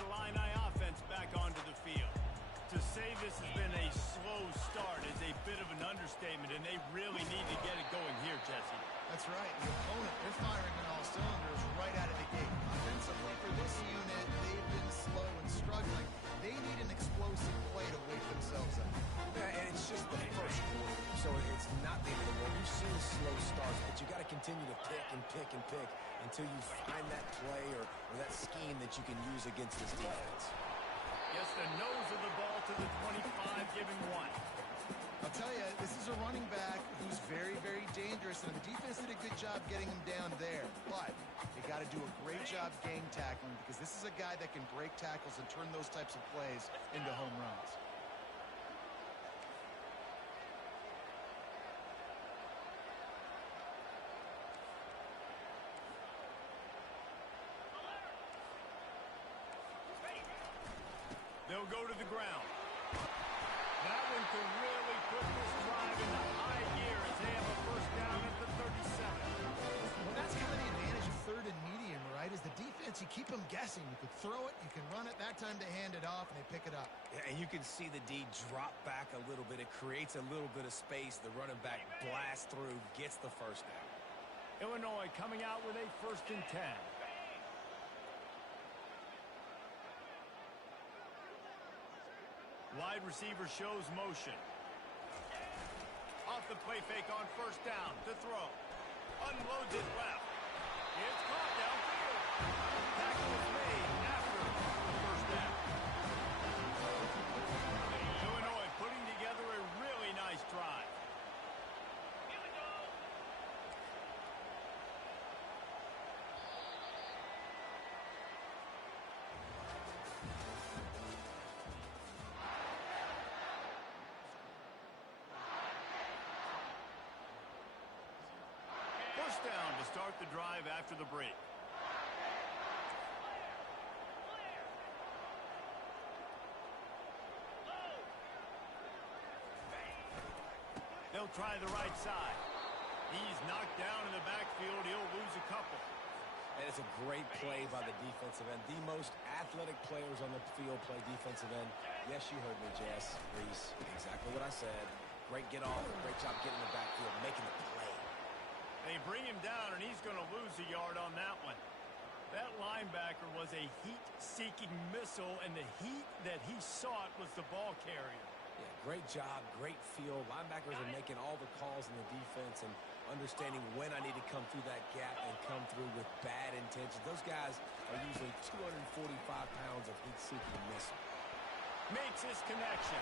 Illini offense back onto the field. To say this has been a slow start is a bit of an understatement, and they really need to get it going here, Jesse. That's right. The opponent, they're firing on all cylinders right out of the gate. Offensively for this unit, they've been slow and struggling. They need an explosive play to wake themselves up. Yeah, and it's just the first quarter, so it's not the end of the world. We've seen slow starts, but you got to continue to pick and pick and pick until you find that play or that scheme that you can use against this defense. Gets the nose of the ball to the 25, giving one. I'll tell you, this is a running back who's very, very dangerous, and the defense did a good job getting him down there. But they got to do a great job gang tackling, because this is a guy that can break tackles and turn those types of plays into home runs. They'll go to the ground. That one could really put this drive into high gear as they have a first down at the 37. Well, that's kind of the advantage of third and medium, right? Is the defense, you keep them guessing. You could throw it, you can run it. That time they hand it off, and they pick it up. Yeah, and you can see the D drop back a little bit. It creates a little bit of space. The running back blasts through, gets the first down. Illinois coming out with a 1st and 10. Wide receiver shows motion. Off the play fake on 1st down to throw. Unloads it left. It's caught downfield. Tackle is made after the 1st down. Illinois putting together a really nice drive. Here we go. First down to start the drive after the break. They'll try the right side. He's knocked down in the backfield. He'll lose a couple. And it's a great play by the defensive end. The most athletic players on the field play defensive end. Yes, you heard me, Jess, Reese. Exactly what I said. Great get off. Great job getting in the backfield, making the play. They bring him down, and he's going to lose a yard on that one. That linebacker was a heat-seeking missile, and the heat that he sought was the ball carrier. Yeah, great job, great feel. Linebackers are making all the calls in the defense and understanding when I need to come through that gap and come through with bad intentions. Those guys are usually 245 pounds of heat-seeking missile. Makes his connection.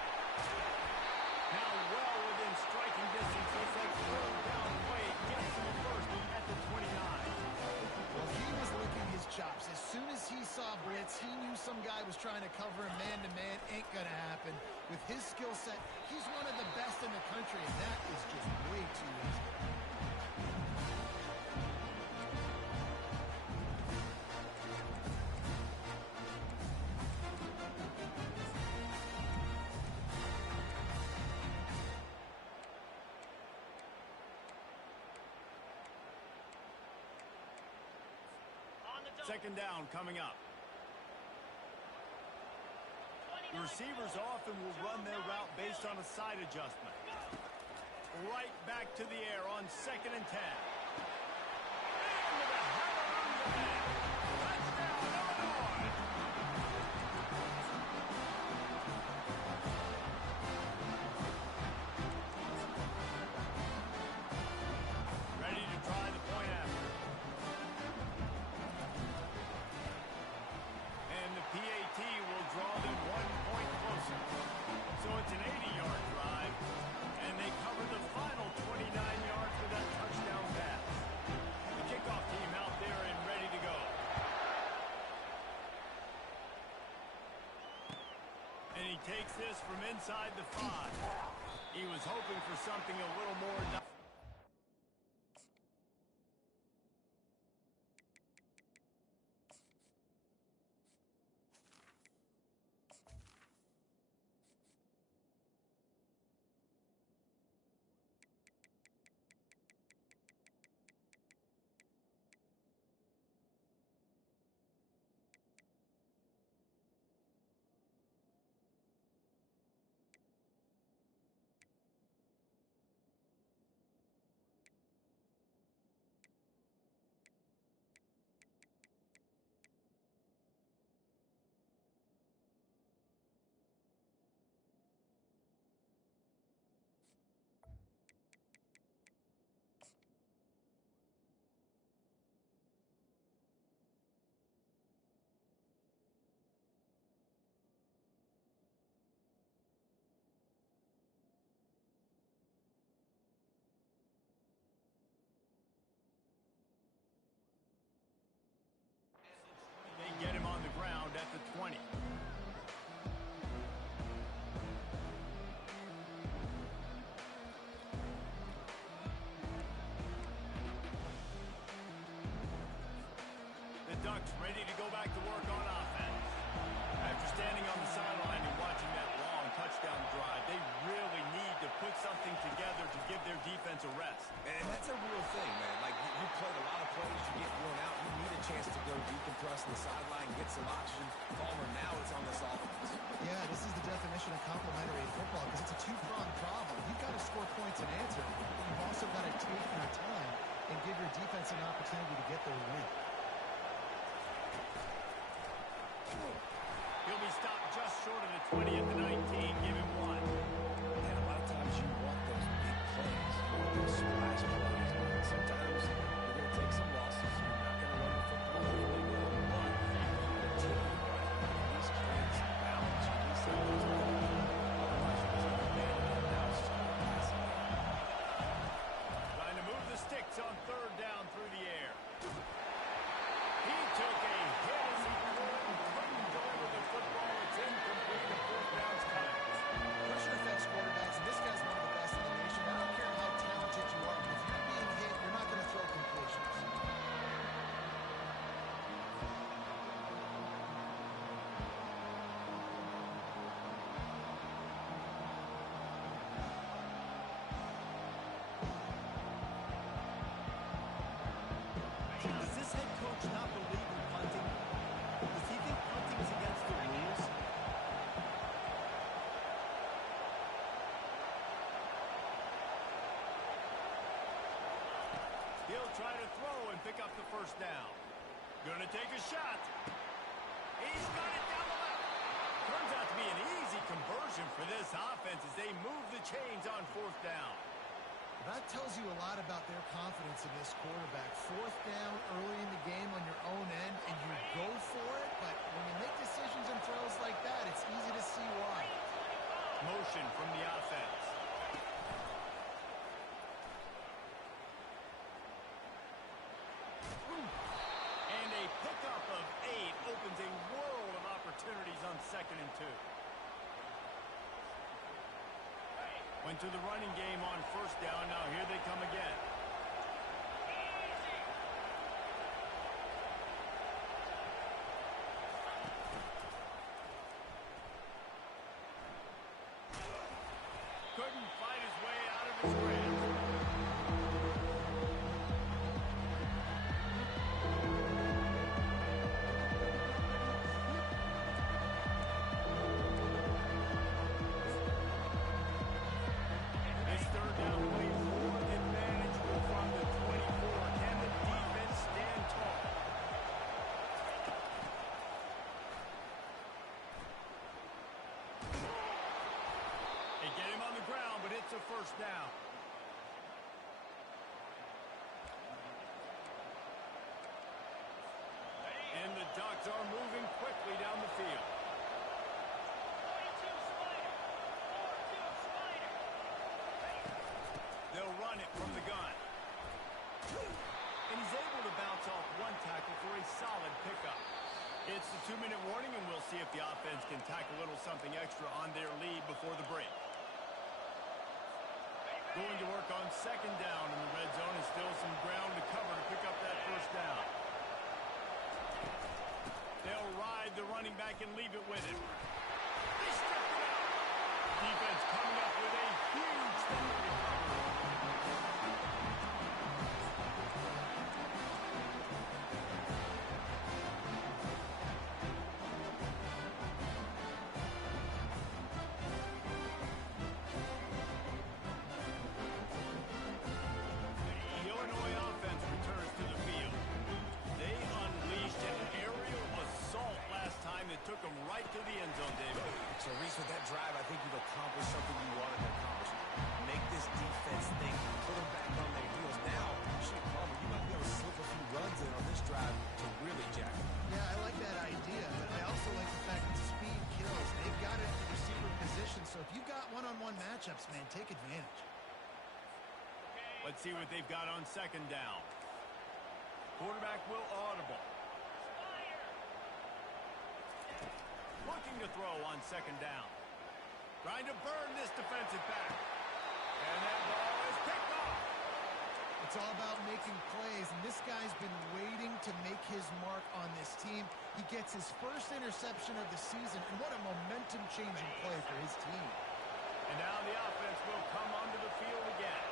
Now well within striking distance as that third down play gets him a first at the 29. Well, he was licking his chops. As soon as he saw blitz, he knew some guy was trying to cover him man-to-man. Ain't gonna happen. With his skill set, he's one of the best in the country, and that is just way too easy. Second down coming up. The receivers often will run their route based on a side adjustment. Right back to the air on 2nd and 10. Into the Hallelujah. Touchdown, Illinois. Ready to try the point after. And the PAT will draw them 1 point closer. So it's an 80-yard drive, and they cover the final 29 yards with that touchdown pass. The kickoff team out there and ready to go. And he takes this from inside the 5. He was hoping for something a little more. ready to go back to work on offense. After standing on the sideline and watching that long touchdown drive, they really need to put something together to give their defense a rest. And that's a real thing, man. Like, you played a lot of plays, you get worn out, you need a chance to go decompress on the sideline, get some oxygen. Palmer, now it's on this offense. Yeah, this is the definition of complementary football because it's a two-pronged problem. You've got to score points and answer, but you've also got to take your time and give your defense an opportunity to get their win. He'll be stopped just short of the 20 at the 19. Give him one. And a lot of times you want those big plays. You want those splash plays. But sometimes you're going to take some losses. You're not going to run the football really well. But you continue running. At least create some balance. You need some of those plays. Otherwise, you're just going to abandon it. Now it's just going to pass it. Trying to move the sticks on third down through the air. He took a hit as he couldn't go with the football. It's incomplete. The fourth down's coming. Pressure defense quarterbacks, and this guy's one of the best in the nation. I don't care how talented you are, but if you're being hit, you're not going to throw completions. Does this head coach not believe in punting? Does he think punting is against the rules? He'll try to throw and pick up the first down. Gonna take a shot. He's got it down the left. Turns out to be an easy conversion for this offense as they move the chains on fourth down. That tells you a lot about their confidence in this quarterback. Fourth down early in the game on your own end, and you go for it, but when you make decisions and throws like that, it's easy to see why. Motion from the offense. And a pickup of 8 opens a world of opportunities on 2nd and 2. Went to the running game on first down. Now here they come again. Couldn't fight his way out of his grave. This third down play more advantage from the 24. Can the defense stand tall? They get him on the ground, but it's a first down. And the Ducks are moving quickly down the field. They'll run it from the gun. And he's able to bounce off one tackle for a solid pickup. It's the 2-minute warning, and we'll see if the offense can tack a little something extra on their lead before the break. Going to work on second down in the red zone, and still some ground to cover to pick up that first down. They'll ride the running back and leave it with him. They strip it out. Defense coming up with a huge thing to recover. The Illinois offense returns to the field. They unleashed an aerial assault last time that took them right to the end zone, David. So, Reese, with that drive, I think you've accomplished something you wanted to accomplish. Make this defense think. Put them back on their heels. Now, shit, Palmer, you might be able to slip a few runs in on this drive to really jack them. Yeah, I like that idea, but I also like the fact that speed kills. They've got it at the receiver position, so if you've got one-on-one matchups, man, take advantage. Let's see what they've got on second down. Quarterback will audible. Looking to throw on second down. Trying to burn this defensive back. And that ball is picked off. It's all about making plays, and this guy's been waiting to make his mark on this team. He gets his first interception of the season, and what a momentum-changing play for his team. And now the offense will come onto the field again.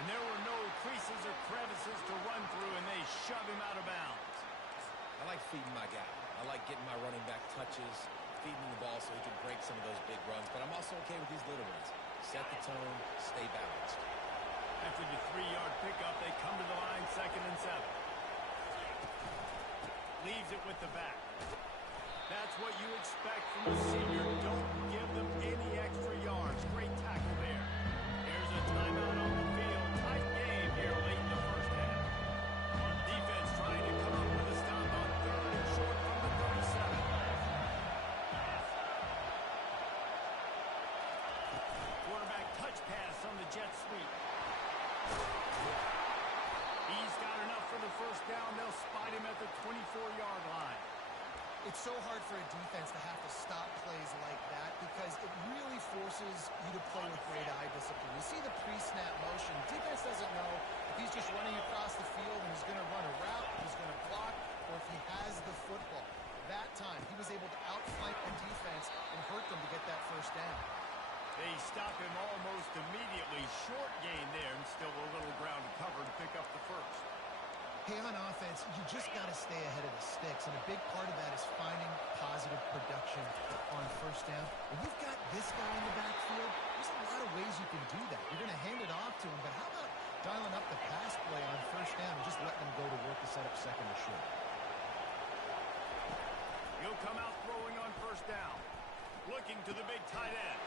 And there were no creases or crevices to run through, and they shove him out of bounds. I like feeding my guy. I like getting my running back touches, feeding the ball so he can break some of those big runs. But I'm also okay with these little ones. Set the tone, stay balanced. After the 3-yard pickup, they come to the line, 2nd and 7. Leaves it with the back. That's what you expect from a senior. Don't give them any extra yards. Great tackle there. There's a timeout on the field. Tight game here late in the first half. Defense trying to come up with a stop on 3rd and short from the 37. Quarterback touch pass on the jet sweep. He's got enough for the first down. They'll spot him at the 24-yard line. It's so hard for a defense to have to stop plays like that because it really forces you to play with great eye discipline. You see the pre-snap motion. Defense doesn't know if he's just running across the field and he's going to run a route, he's going to block, or if he has the football. That time, he was able to outflank the defense and hurt them to get that first down. They stop him almost immediately. Short gain there, and still a little ground to cover to pick up the first. Hey, on offense, you just got to stay ahead of the sticks, and a big part of that is finding positive production on first down. When you've got this guy in the backfield, there's a lot of ways you can do that. You're going to hand it off to him, but how about dialing up the pass play on first down and just letting him go to work to set up 2nd and short? He'll come out throwing on first down. Looking to the big tight end.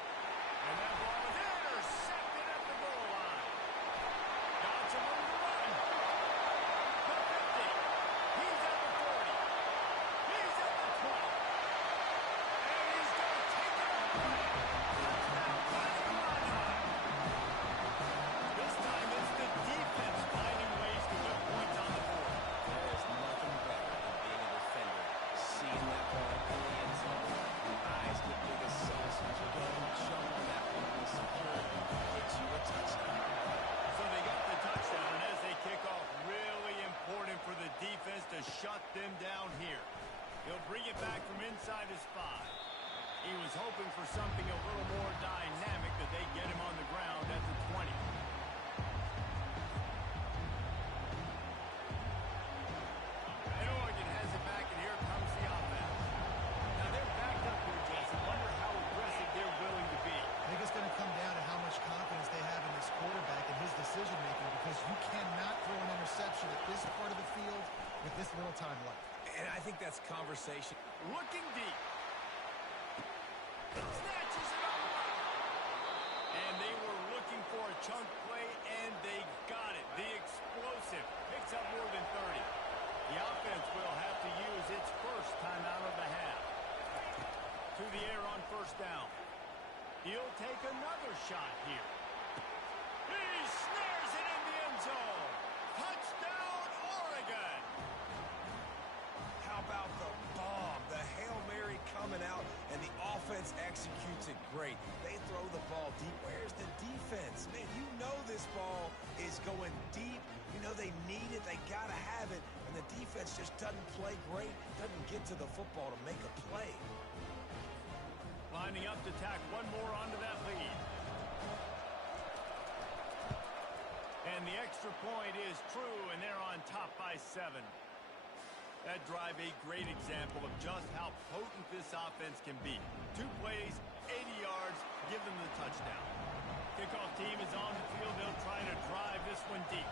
And that ball is intercepted at the goal line. Dodson on the run. The 50. He's at the 40. He's at the 20. And he's going to take it all the way. Touchdown, Glasgow Reinhardt. This time it's the defense finding ways to put points on the board. There is nothing better than being a defender, seeing that ball in the end zone. Eyes get big as sausage. You go and jump on that one and secure it. Gets you a touchdown. So they got the touchdown, and as they kick off, really important for the defense to shut them down here. He'll bring it back from inside his 5. He was hoping for something a little more dynamic, that they get him on the ground at the 20. And Oregon has it back, and here comes the offense. Now they're backed up here, Jason. Wonder how aggressive they're willing to be. I think it's going to come down to how much confidence they have in this quarterback and his decision-making because you cannot throw an interception at this part of the field with this little time left. And I think that's conversation. Looking deep. Snatches it on the run. And they were looking for a chunk play, and they got it. The explosive picks up more than 30. The offense will have to use its first timeout of the half. To the air on first down. He'll take another shot here. He snares it in the end zone. Touchdown, Oregon. How about the bomb? The Hail Mary coming out, and the offense executes it great. They throw the ball deep. Where's the defense? Man, you know this ball is going deep. You know they need it. They got to have it. And the defense just doesn't play great, doesn't get to the football to make a play. Lining up to tack one more onto that lead. And the extra point is true, and they're on top by 7. That drive, a great example of just how potent this offense can be. 2 plays, 80 yards, give them the touchdown. Kickoff team is on the field. They'll try to drive this one deep.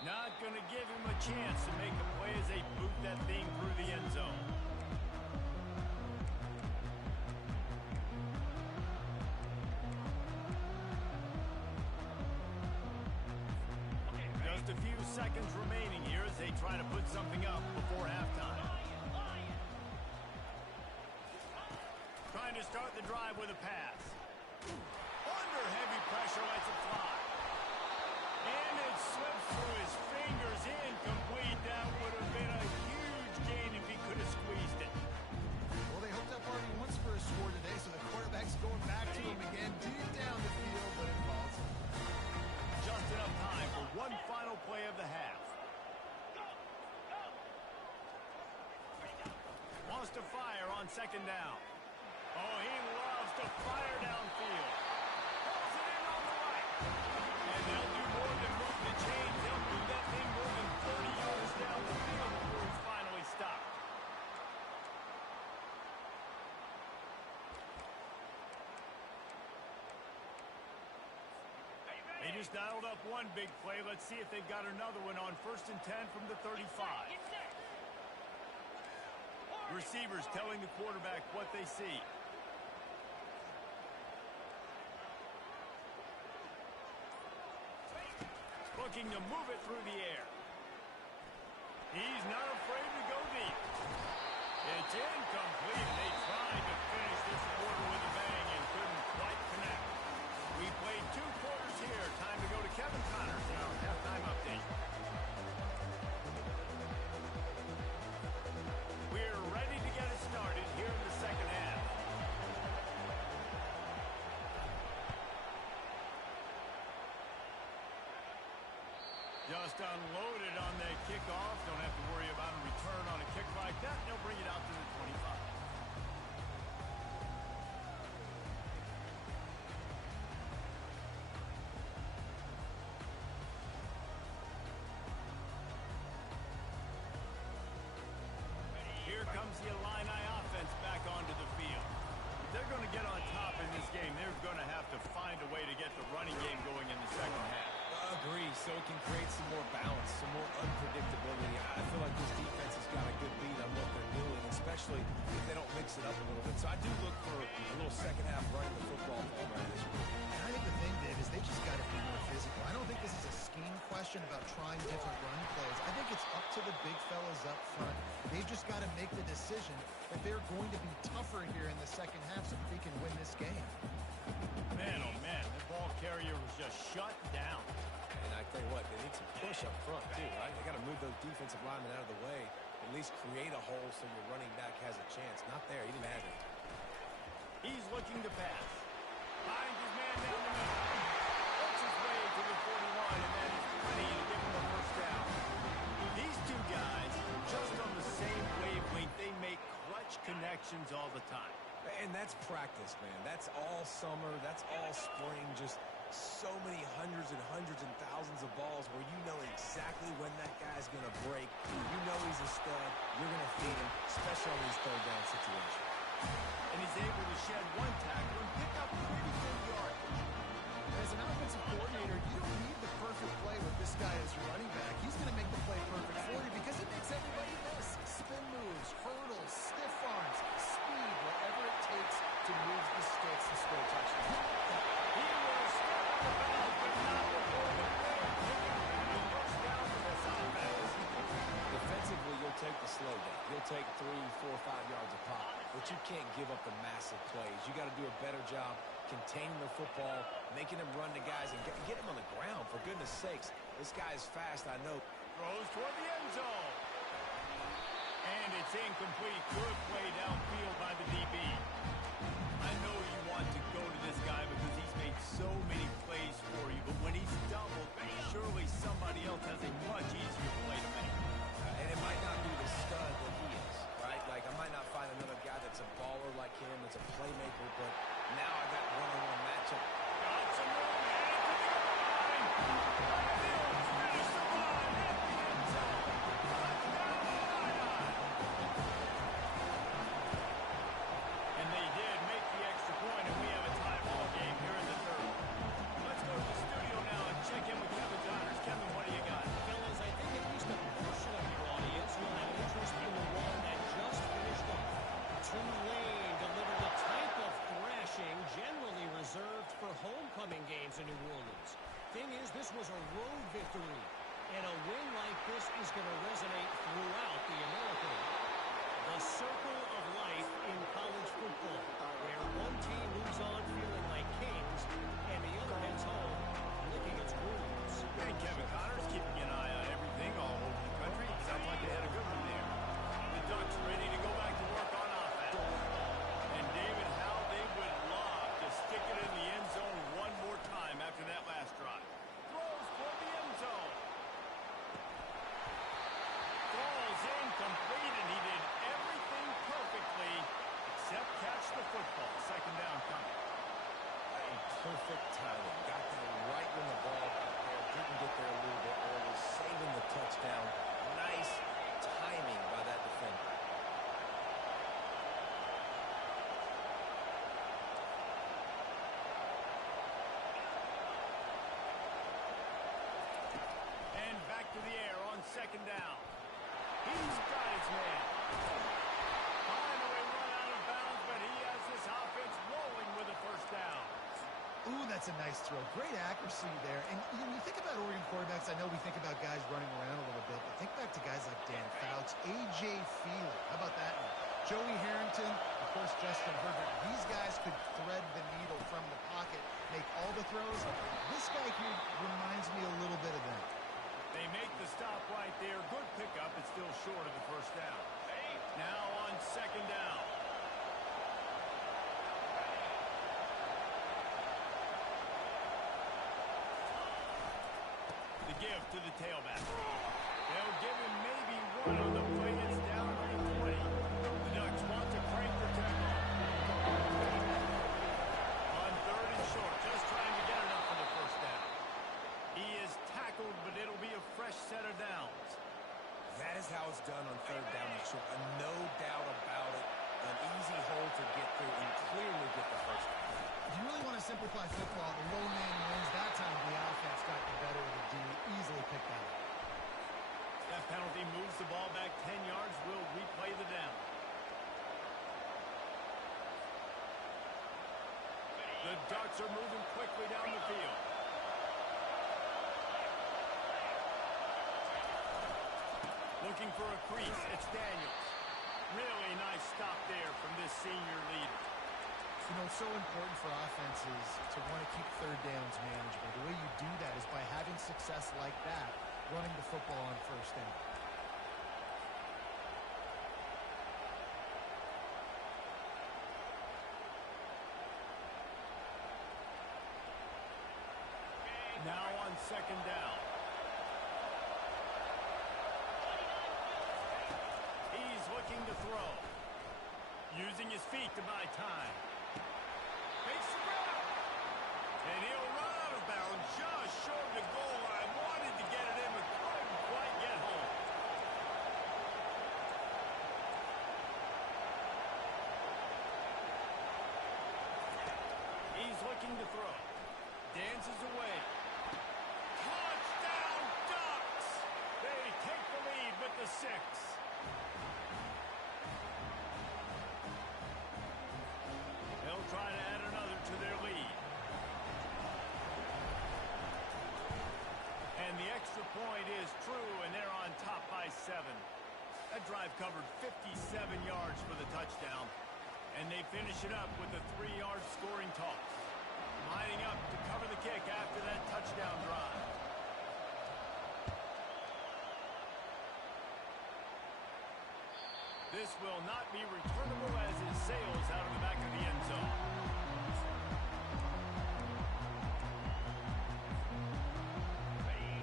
Not going to give him a chance to make a play as they boot that thing through the end zone. Just a few seconds remaining here as they try to put something up before halftime. Trying to start the drive with a pass. Under heavy pressure, lets it fly. And it slips through his fingers, incomplete. That would have been a second down. Oh, he loves to fire downfield. Pulls it in on the right. And they'll do more than move the chains. They'll move that thing more than 30 yards down the field before it's finally stopped. They just dialed up one big play. Let's see if they've got another one on 1st and 10 from the 35. Receivers telling the quarterback what they see. Looking to move it through the air. He's not afraid to go deep. It's incomplete. They tried to finish this quarter with a bang and couldn't quite connect. We played 2 quarters here. Time to go to Kevin Connors in our halftime update. We're ready to get it started here in the second half. Just unloaded on that kickoff. Don't have to worry about a return on a kick like that. They'll bring it out to the 25. Here comes the Illini offense back onto the field. If they're going to get on top in this game, they're going to have to find a way to get the running game going in the second half. Agree, so it can create some more balance, some more unpredictability. I feel like this defense has got a good beat on what they're doing, especially if they don't mix it up a little bit. So I do look for a little second half running the football ball right this week. And I think the thing, Dave, is they just got to be more physical. I don't think this is a scheme question about trying different run plays. I think it's up to the big fellas up front. They've just got to make the decision that they're going to be tougher here in the second half so that they can win this game. Man, oh man, the ball carrier was just shut down. And I tell you what, they need some push up front too, right? They got to move those defensive linemen out of the way, at least create a hole so your running back has a chance. Not there, he didn't have it. He's looking to pass. Finds his man down the middle. Works his way to the 41, and that is plenty to give him a first down. These two guys, just on the same wavelength, they make clutch connections all the time. And that's practice, man. That's all summer. That's all spring. Just so many hundreds and thousands of balls where you know exactly when that guy's going to break. You know he's a stud. You're going to feed him, especially on these third down situations. And he's able to shed one tackle and pick up pretty good yardage. As an offensive coordinator, you don't need the perfect play with this guy as your running back. He's going to make the play perfect for you because he makes everybody miss. Spin moves, hurdles, stiff arms, speed, whatever it takes to move the sticks and score touchdowns. He will step on the ball, but not before the play. First down for this offense. Defensively, you'll take the slow down. You'll take 3, 4, 5 yards a pop, but you can't give up the massive plays. You got to do a better job containing the football, making him run to guys, and get him on the ground. For goodness sakes, this guy is fast, I know. Throws toward the end zone. And it's incomplete. Good play downfield by the DB. I know you want to go to this guy because he's made so many plays for you, but when he's doubled, surely somebody else has a much easier play to make. And it might not be the stud that he is, right? Like, I might not find another guy that's a baller like him, that's a playmaker, but now I got one-on-one matchup. Got some room, and to the line. Fields finish the run at the end zone. Touchdown, Illini. And they did make the extra point, and we have a tie ball game here in the third. Let's go to the studio now and check in with Kevin Connors. Kevin, what do you got? Fellas, I think at least a portion of your audience will have interest in the one that just finished up. Tulane delivered the type of thrashing generally reserved for homecoming games in New Orleans. Thing is, this was a road victory, and a win like this is going to resonate throughout the American League. The circle of life in college football, where one team moves on feeling like kings, and the other heads home licking its wounds. And Kevin Connors keeping an eye on everything all over the country. Sounds like they had a good one there. The Ducks ready to go back to work on offense. And David, how they would love to stick it in the end zone one more time after that last drive. Throws toward the end zone. Throws incomplete, and he did everything perfectly perfect timing. Got that right when the ball got there. Didn't get there a little bit early. Saving the touchdown. Nice timing by that defender. And back to the air on second down. He's got his man. Finally run out of bounds, but he has this offense rolling with a first down. Ooh, that's a nice throw. Great accuracy there. And when you think about Oregon quarterbacks, I know we think about guys running around a little bit, but think back to guys like Dan Fouts, A.J. Feely. How about that one? Joey Harrington, of course, Justin Herbert. These guys could thread the needle from the pocket, make all the throws. This guy here reminds me a little bit of them. They make the stop right there. Good pickup. It's still short of the first down. Now on second down. The give to the tailback. They'll give him maybe one on the play. It's down to the 20. The Ducks want to crank their tempo. On third and short, just trying to get enough for the first down. He is tackled, but it'll be a fresh set of downs. That is how it's done on third down and short. No doubt about it. An easy hole to get through and clearly get the first down. If you really want to simplify football, the low man wins. That time the offense got the better of the D. Easily picked that up. That penalty moves the ball back 10 yards. We'll replay the down. The Ducks are moving quickly down the field. Looking for a crease. It's Daniels. Really nice stop there from this senior leader. You know, it's so important for offenses to want to keep third downs manageable. The way you do that is by having success like that, running the football on first down. Now on second down. He's looking to throw. Using his feet to buy time. Makes the grab. And he'll run out of bounds just short of the goal line. Wanted to get it in, but couldn't quite get home. He's looking to throw. Dances away. Touchdown, Ducks! They take the lead with the 6. They'll try to add another to their lead. And the extra point is true, and they're on top by 7. That drive covered 57 yards for the touchdown. And they finish it up with a 3-yard scoring toss. Lining up to cover the kick after that touchdown drive. This will not be returnable as it sails out of the back of the end zone.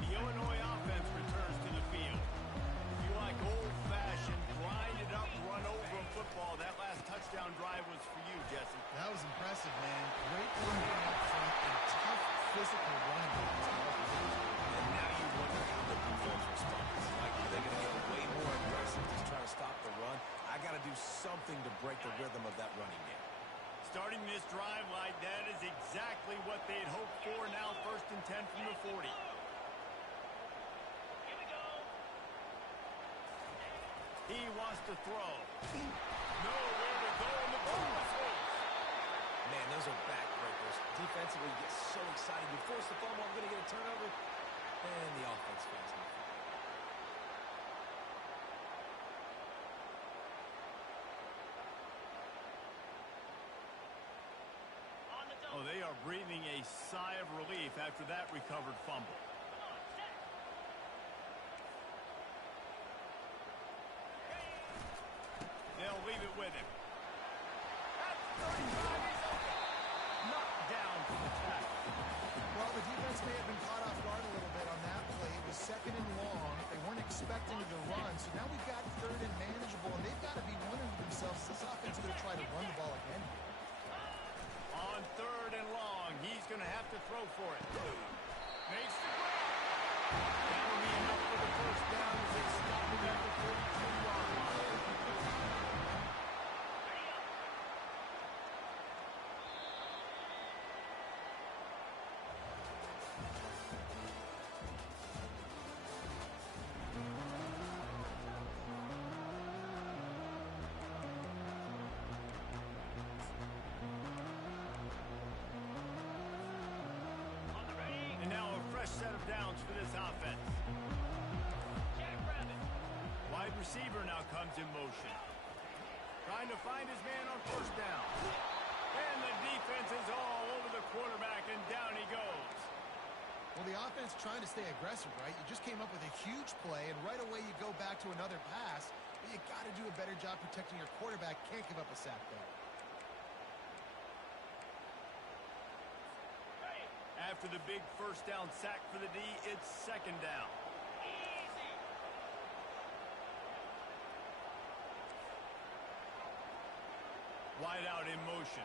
The Illinois offense returns to the field. If you like old-fashioned, grind-it-up, run-over football, that last touchdown drive was for you, Jesse. That was impressive, man. Great blocking up front and tough physical running. And now you wonder how the defense responds. Like, are they going to get way more aggressive, just try to stop the run? I got to do something to break the rhythm of that running game. Starting this drive like that is exactly what they'd hoped for. Now 1st and 10 from the 40. He wants to throw. Nowhere to go, and the ball is loose. Man, those are backbreakers. Defensively, you get so excited. You force the fumble, I'm going to get a turnover, and the offense fails me. Oh, they are breathing a sigh of relief after that recovered fumble. They'll leave it with him. At 35, he's open. Knocked down for the tackle. Well, the defense may have been caught off guard a little bit on that play. It was 2nd and long. They weren't expecting the run, so now we've got 3rd and manageable, and they've got to be wondering to themselves, this offense is going to try to run the ball again. On 3rd and long, he's going throw for it. Makes the grab. That'll be enough for the first down as they stop him at the 42-yard line. And now a fresh set of downs for this offense. Wide receiver now comes in motion. Trying to find his man on first down. And the defense is all over the quarterback, and down he goes. Well, the offense trying to stay aggressive, right? You just came up with a huge play, and right away you go back to another pass. But you got to do a better job protecting your quarterback. Can't give up a sack there. After the big first down sack for the D, it's second down. Wide out in motion.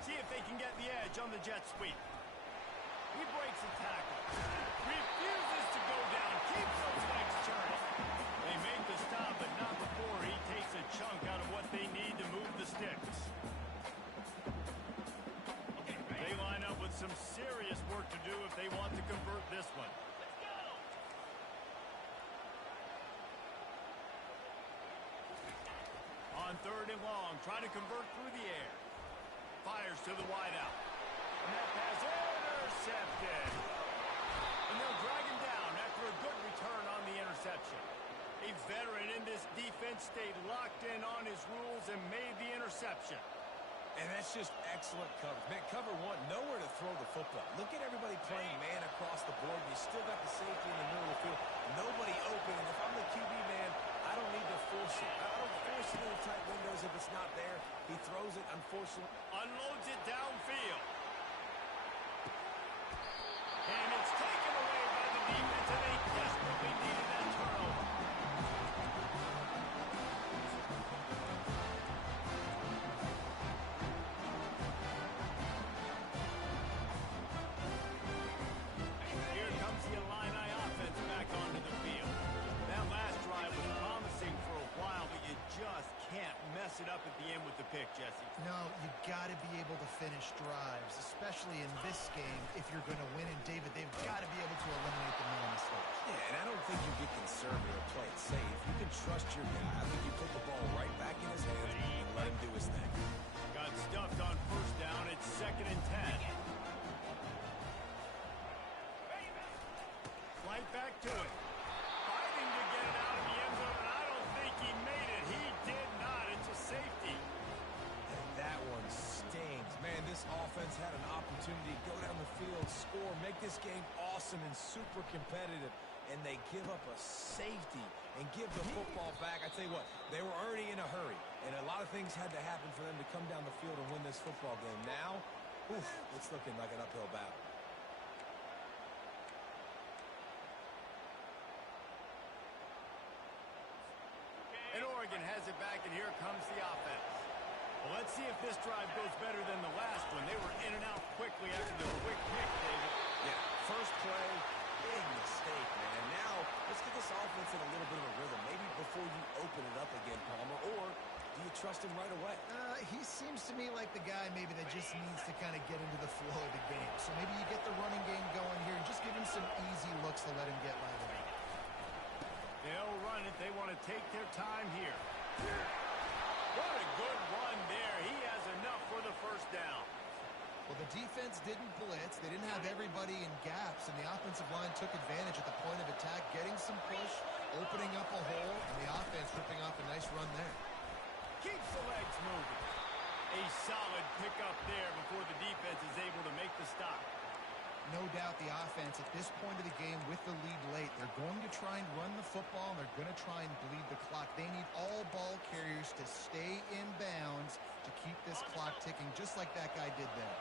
See if they can get the edge on the jet sweep. He breaks the tackle. Refuses to go down. Keeps those legs turning. They make the stop, but not before he takes a chunk out of what they need to move the sticks. They line up with some serious work to do if they want to convert this one. On third and long, trying to convert through the air. Fires to the wideout. And that pass intercepted. And they'll drag him down after a good return on the interception. A veteran in this defense stayed locked in on his rules and made the interception. And that's just excellent coverage. Man, cover one, nowhere to throw the football. Look at everybody playing man across the board. You still got the safety in the middle of the field. Nobody open. And if I'm the QB man, I don't need to force it. I don't force it into tight windows if it's not there. He throws it, unfortunately. Unloads it downfield. And it's taken away by the defense, and they desperately needed that turnover. Here comes the Illini offense back onto the field. That last drive was promising for a while, but you just can't mess it up at the end with the pick, Jesse. No, you got to be able to finish drives, especially in this game if you're going to win. And, David, they've got to be able to eliminate the middle mistakes. Yeah, and I don't think you get conservative or play it safe. You can trust your guy. I think you put the ball right back in his hands and let him do his thing. Got stuffed on first down. It's 2nd and 10. Right back to it. Fighting to get it out of the end zone, and I don't think he made it. He did not. It's a safety. And that one stings. Man, this offense had an opportunity to go down the field, score, make this game awesome and super competitive, and they give up a safety and give the football back. I tell you what, they were already in a hurry, and a lot of things had to happen for them to come down the field and win this football game. Now, it's looking like an uphill battle. And Oregon has it back, and here comes the offense. Well, let's see if this drive goes better than the last one. They were in and out quickly after the quick pick, David. Yeah, first play, big mistake, man. Now, let's get this offense in a little bit of a rhythm. Maybe before you open it up again, Palmer, or do you trust him right away? He seems to me like the guy maybe that just needs to kind of get into the flow of the game. So maybe you get the running game going here and just give him some easy looks to let him get light on. They'll run it. They want to take their time here. What a good run there. He has enough for the first down. Well, the defense didn't blitz. They didn't have everybody in gaps, and the offensive line took advantage at the point of attack, getting some push, opening up a hole, and the offense ripping off a nice run there. Keeps the legs moving. A solid pickup there before the defense is able to make the stop. No doubt the offense at this point of the game with the lead late, they're going to try and run the football, and they're going to try and bleed the clock. They need all ball carriers to stay in bounds to keep this clock ticking, just like that guy did there.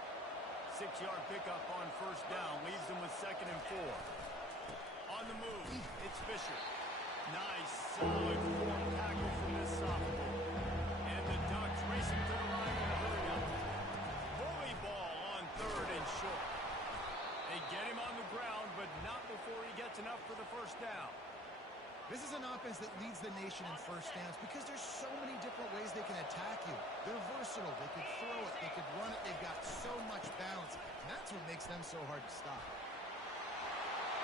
6-yard pickup on first down leaves them with 2nd and 4. On the move, it's Fisher. Nice, solid form tackle from this sophomore. And the Ducks racing to the line in a hurry up. Bully ball on offense that leads the nation in first downs because there's so many different ways they can attack you. They're versatile. They could throw it. They could run it. They've got so much balance. And that's what makes them so hard to stop.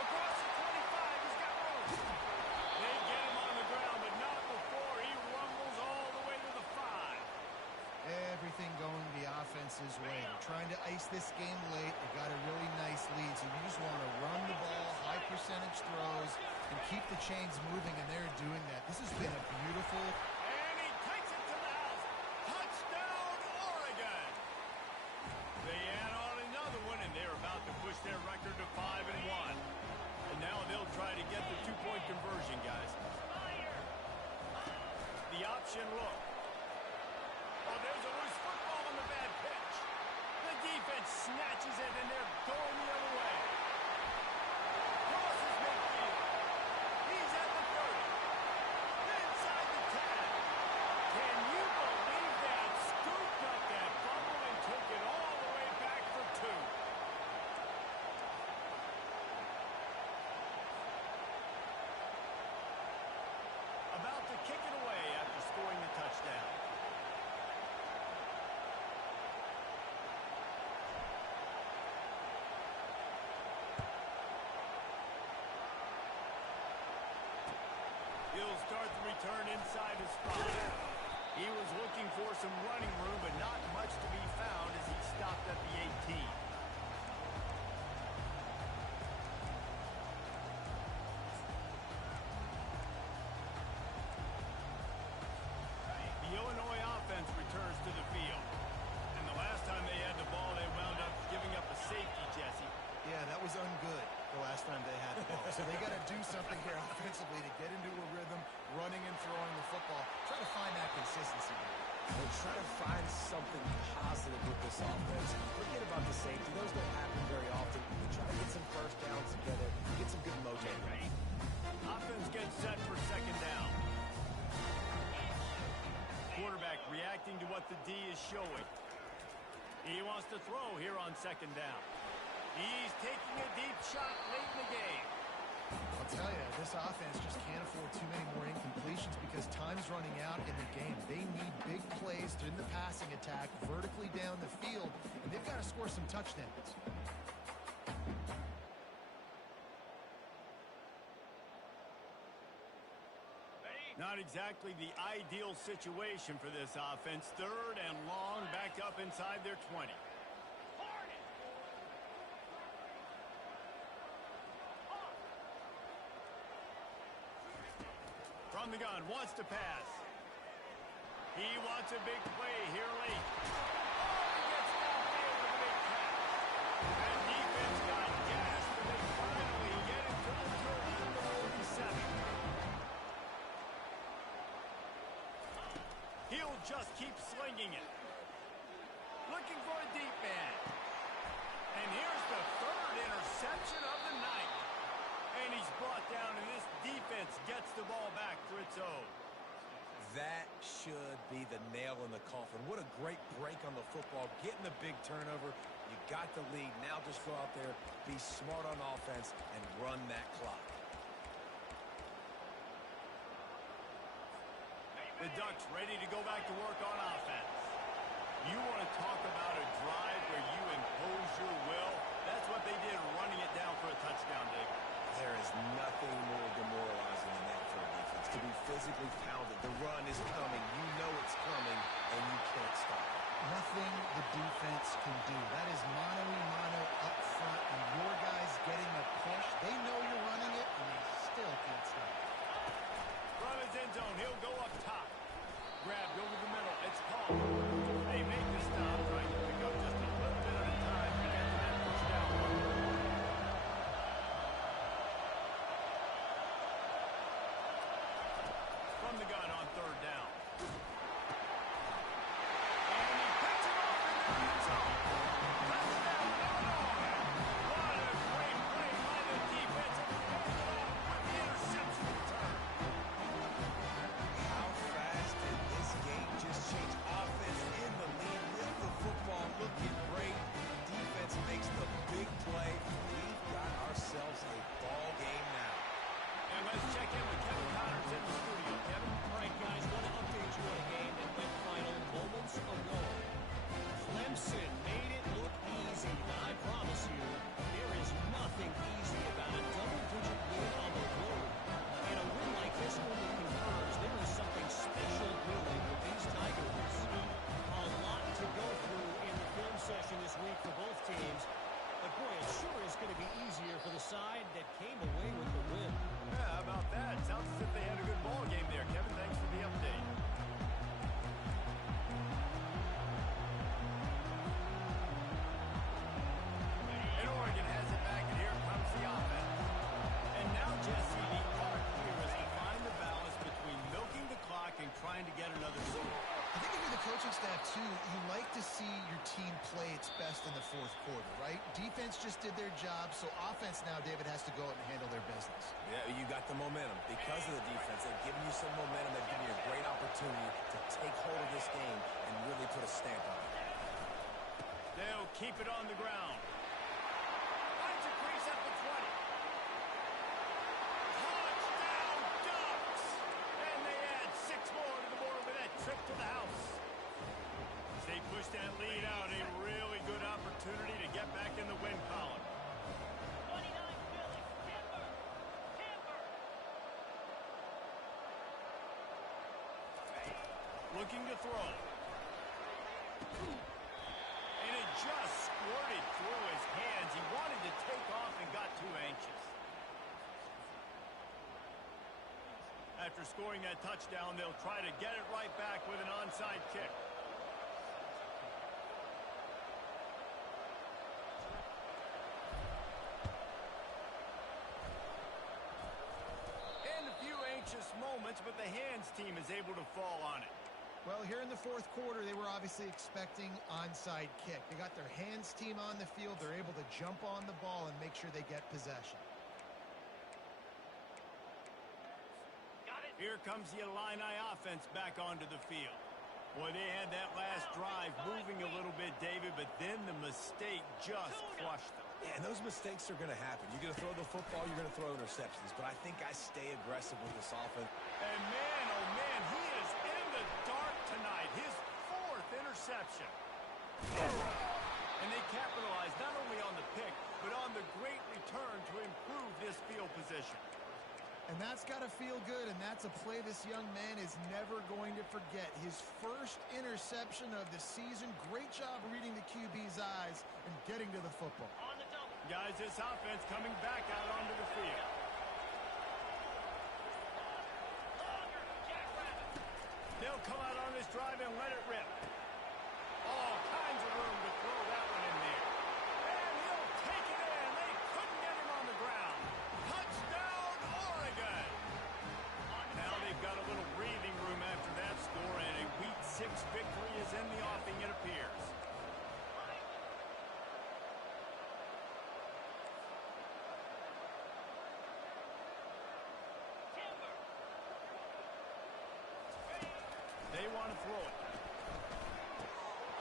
Across the 25, he's got room. They get him on the ground, but not before he rumbles all the way to the 5. Everything going the offense's way. They're trying to ice this game late. They got a really nice lead, so you just want to run the ball, high percentage throws, and keep the chains moving, and they're doing that. This has been a beautiful... And he takes it to the house. Touchdown, Oregon. They add on another one, and they're about to push their record to 5-1. And now they'll try to get the two-point conversion, guys. The option look. Oh, there's a loose football on the bad pitch. The defense snatches it, and they're going the other way. Crosses midfield. He's at the 30. Inside the 10. Can you believe that? Scooped up that fumble and took it all the way back for 2. About to kick it away after scoring the touchdown. He'll start the return inside his spot. He was looking for some running room, but not much to be found as he stopped at the 18. The Illinois offense returns to the field. And the last time they had the ball, they wound up giving up a safety, Jesse. Yeah, that was ungood the last time they had the ball. So they got to do something here offensively to get into a rhythm, running and throwing the football. Try to find that consistency. And try to find something positive with this offense. Forget about the safety. Those don't happen very often. Try to get some first downs together. Get some good mojo. Offense gets set for second down. Quarterback reacting to what the D is showing. He wants to throw here on second down. He's taking a deep shot late in the game. I'll tell you, this offense just can't afford too many more incompletions because time's running out in the game. They need big plays in the passing attack, vertically down the field, and they've got to score some touchdowns. Not exactly the ideal situation for this offense. Third and long, back up inside their 20. From the gun, wants to pass. He wants a big play here late. Oh, he gets downfield with a big catch. And defense got gas, but they finally get it to the turn at the 47. He'll just keep slinging it. Looking for a deep man. And here's the third interception of the night. And he's brought down, and this defense gets the ball back for its own. That should be the nail in the coffin. What a great break on the football. Getting the big turnover. You got the lead. Now just go out there, be smart on offense, and run that clock. The Ducks ready to go back to work on offense. You want to talk about a drive where you impose your will? That's what they did, running it down for a touchdown, Dave. There is nothing more demoralizing than that for a defense. To be physically pounded. The run is coming. You know it's coming, and you can't stop it. Nothing the defense can do. That is mano-a-mano up front, and your guys getting a push. They know you're running it, and they still can't stop it. From his end zone, he'll go up top. Grabbed over the middle. It's Paul. They make the stop, trying to pick up just a little bit at a time to get to that first down. From the gun on third down. And he picks it off in the end zone. week for both teams. But, boy, it sure is going to be easier for the side that came away with the win. Yeah, how about that? Sounds as if they had a good ball game there. Kevin, thanks for the update. And Oregon has it back, and here comes the offense. And now, Jesse, the art here is to find the balance between milking the clock and trying to get another score. I think if you're the coaching staff, too, you like to see your team play its best in the fourth quarter, right? Defense just did their job, so offense now, David, has to go out and handle their business. Yeah, you got the momentum. Because of the defense, they've given you some momentum. They've given you a great opportunity to take hold of this game and really put a stamp on it. They'll keep it on the ground. Finds a crease at the 20. Touchdown, Ducks! And they add 6 more to the board with that trip to the house. As they push that lead out, a really good opportunity to get back in the win column. 29 Philly. Timber. Looking to throw. And it just squirted through his hands. He wanted to take off and got too anxious. After scoring that touchdown, they'll try to get it right back with an onside kick. And a few anxious moments, but the hands team is able to fall on it. Well, here in the fourth quarter, they were obviously expecting onside kick. They got their hands team on the field. They're able to jump on the ball and make sure they get possession. Here comes the Illini offense back onto the field. Boy, they had that last drive moving a little bit, David, but then the mistake just crushed them. Yeah, and those mistakes are going to happen. You're going to throw the football, you're going to throw interceptions. But I think I stay aggressive with this offense. And man, oh man, he is in the dark tonight. His 4th interception. And they capitalized not only on the pick, but on the great return to improve this field position. And that's got to feel good, and that's a play this young man is never going to forget. His first interception of the season. Great job reading the QB's eyes and getting to the football. On the double. Guys, this offense coming back out onto the field. Longer. Jackrabbit. They'll come out on this drive and let it rip. All kinds of room to throw that one in there. And he'll take it in. They couldn't get him on the ground. Touchdown, Oregon! Now they've got a little breathing room after that score, and a Week 6 victory is in the offing, it appears. Timber. They want to throw it.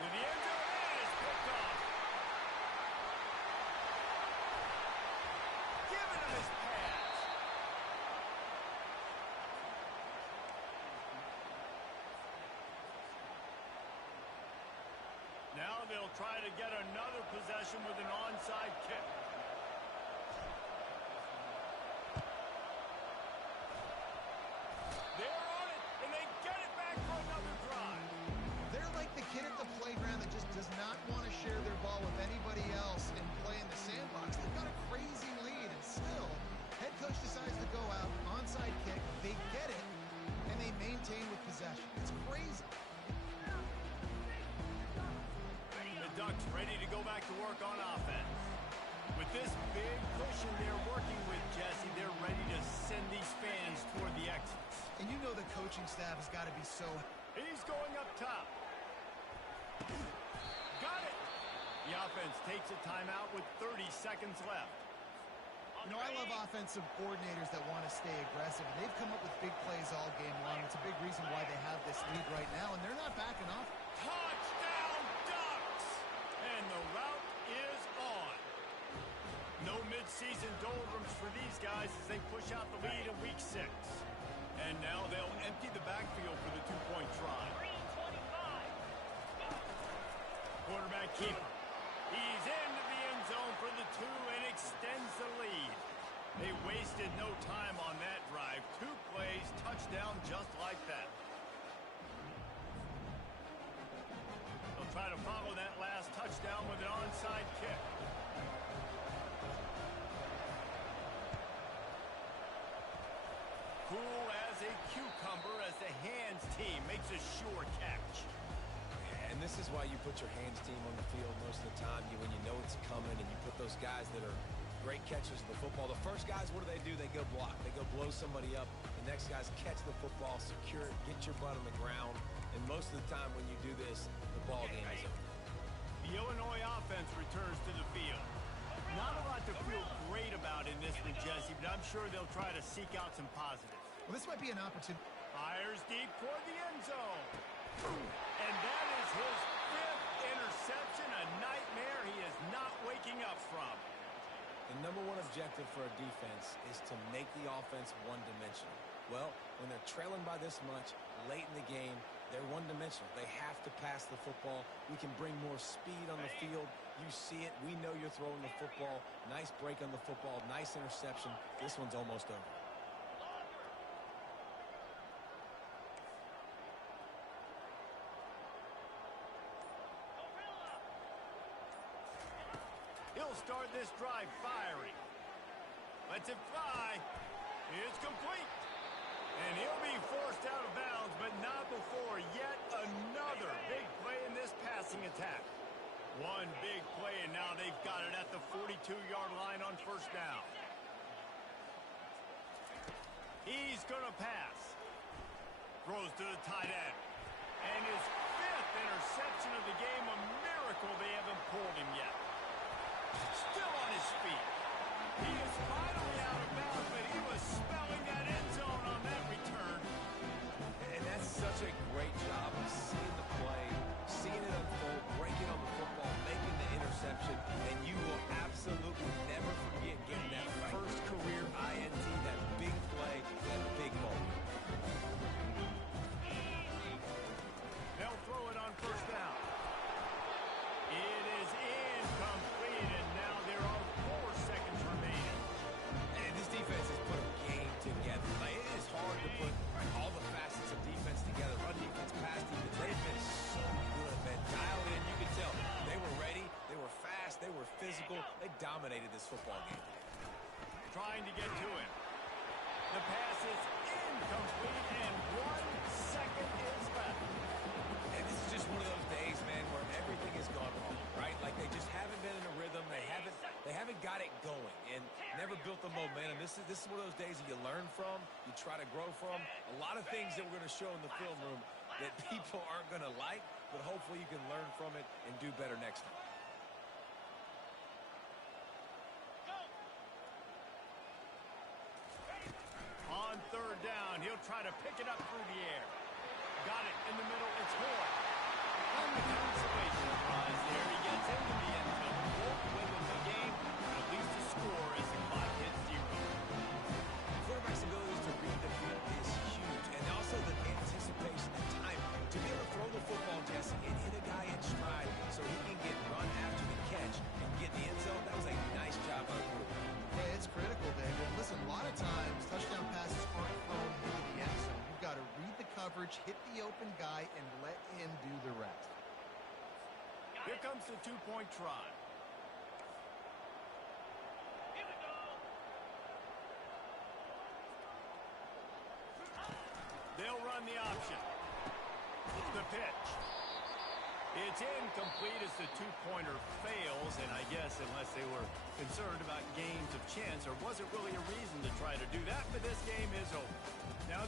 To the end zone, and it's picked off. Giving him his pass. Now they'll try to get another possession with an onside kick. They're on it, and they get it back for another drive. They're like the kid at the playground that just does not want to share their ball with anybody else and play in the sandbox. They've got a crazy lead, and still, head coach decides to go out, onside kick, they get it, and they maintain with possession. It's crazy. The Ducks ready to go back to work on offense. With this big cushion they're working with, Jesse, they're ready to send these fans toward the exits. And you know the coaching staff has got to be so... He's going up top. Got it. The offense takes a timeout with 30 seconds left. You know, I love offensive coordinators that want to stay aggressive. They've come up with big plays all game long. It's a big reason why they have this lead right now, and they're not backing off. Touchdown, Ducks! And the route is on. No mid-season doldrums for these guys as they push out the lead in Week 6. And now they'll empty the backfield for the two-point try. Green 25. Quarterback keeper. He's into the end zone for the 2 and extends the lead. They wasted no time on that drive. 2 plays, touchdown just like that. They'll try to follow that last touchdown with an onside team makes a sure catch. And this is why you put your hands team on the field most of the time. When you know it's coming and you put those guys that are great catchers of the football. The first guys, what do? They go block. They go blow somebody up. The next guys catch the football, secure it, get your butt on the ground. And most of the time when you do this, the ball game is over. The Illinois offense returns to the field. Not a lot to feel great about in this one, Jesse, but I'm sure they'll try to seek out some positives. Well, this might be an opportunity. Fires deep toward the end zone. And that is his 5th interception, a nightmare he is not waking up from. The number one objective for a defense is to make the offense one-dimensional. Well, when they're trailing by this much late in the game, they're one-dimensional. They have to pass the football. We can bring more speed on the field. You see it. We know you're throwing the football. Nice break on the football. Nice interception. This one's almost over. He'll start this drive firing. Lets it fly. It's complete. And he'll be forced out of bounds, but not before yet another big play in this passing attack. One big play, and now they've got it at the 42-yard line on first down. He's going to pass. Throws to the tight end. And his 5th interception of the game, a miracle they haven't pulled him yet. Still on his feet. He is finally out of bounds, but he was spelling that end zone on that return. And that's such a great job of seeing the play, seeing it unfold, breaking on the football, making the interception, and you will absolutely never forget getting that first career INT, that big play, that big moment. They'll throw it on first down. It is incomplete, and now there are 4 seconds remaining. And this defense has put a game together. Like, it is hard to put all the facets of defense together. Run defense, pass defense. They've been so good, man. Dialed in, you can tell. They were ready. They were fast. They were physical. They dominated this football game. Trying to get to him. The pass is incomplete, and 1 second is left. And this is just one of those days, man, where everything has gone wrong, right? Like they just haven't been in a rhythm. They haven't got it going and never built the momentum. This is one of those days that you learn from, you try to grow from. A lot of things that we're going to show in the film room that people aren't going to like, but hopefully you can learn from it and do better next time. On third down, he'll try to pick it up through the air. Got it in the middle. It's Horn. On the consolation prize there, he gets into the end zone. Won't win them the game, but at least a score as the clock hits 0. The quarterback's ability to read the field is huge, and also the anticipation, the time to be able to throw the football, Jesse, and hit a guy in stride so he can get run after the catch and get the end zone. That was a nice job by the quarterback. Yeah, it's critical, David. Listen, a lot of times touchdown passes aren't thrown into the end zone. You've got to read the coverage, hit the open guy, and let him do the rest. Here comes the 2-point try. Here we go. They'll run the option. The pitch. It's incomplete as the 2-pointer fails, and I guess unless they were concerned about games of chance, there wasn't really a reason to try to do that, but this game is over. Now